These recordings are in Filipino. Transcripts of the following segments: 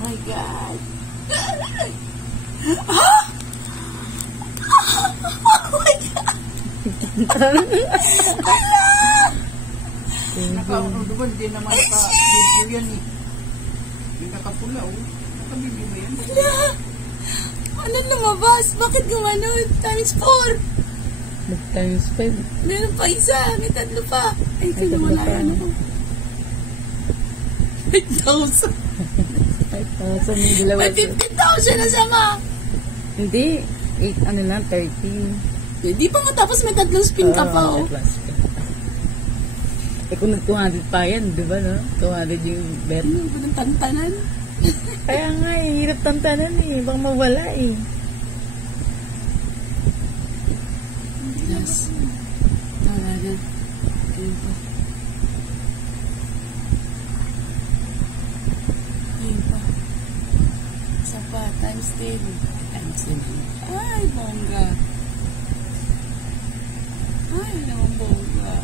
my God. Oh my God. Ala! Naka-doon din naman ka-video yan eh. Yung nakapula oh. Nakabibig mo yan. Ala! Ano lumabas? Bakit gumanon? Times 4. Mag-times 5. Meron pa isa. May tatlo pa. Ay, kaya wala yan ako. 5,000. 5,000 yung dalawa. May 15,000 na sama. Hindi. 8, ano lang, 13. Di pa nga tapos may tatlong spin ka pa, oh. Eh kung nag-200 pa yan, di ba, no? 200 yung bet. Ano ba ng tantanan? Kaya nga, hirap tantanan eh. Bang mawala eh. Yes. Tara na. Ayun pa. Ayun pa. Isa pa. Times 10. Times 10. Ay, bongga. Ay, naman bongga.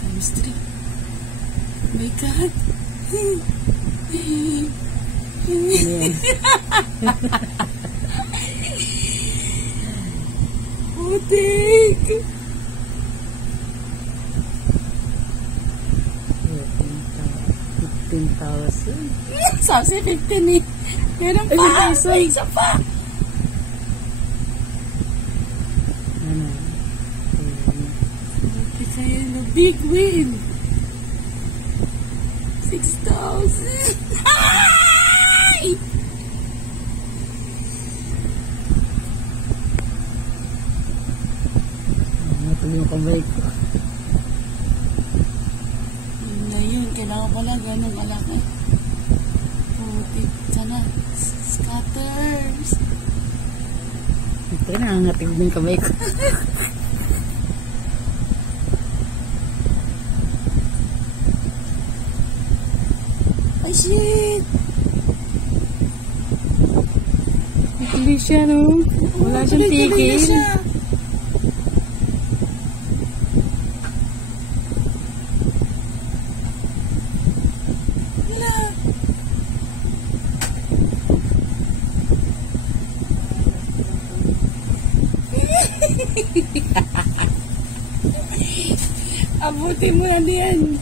Times 3. Oh my God. Putik! 15,000. Sabi 15 eh. Meron pa. Ay, isa pa. Ano? Okay, kaya na big win. 6,000. Ay! Natuloy yung kamay ko. Yun na yun. Kailangan pala ganun kalaki. Putik. Sana. Scatters. Ito, nangangatig din yung kamay ko. Ay, shit! Tuloy siya, no? Wala siyang tigil. Wala. Abutin mo yan yan.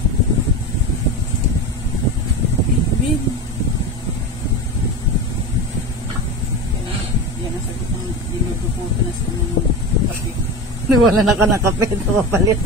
Win. Yan ang sagot ng dinuduputo na sa mga kapit. Wala na ka na kape. Ito papalit.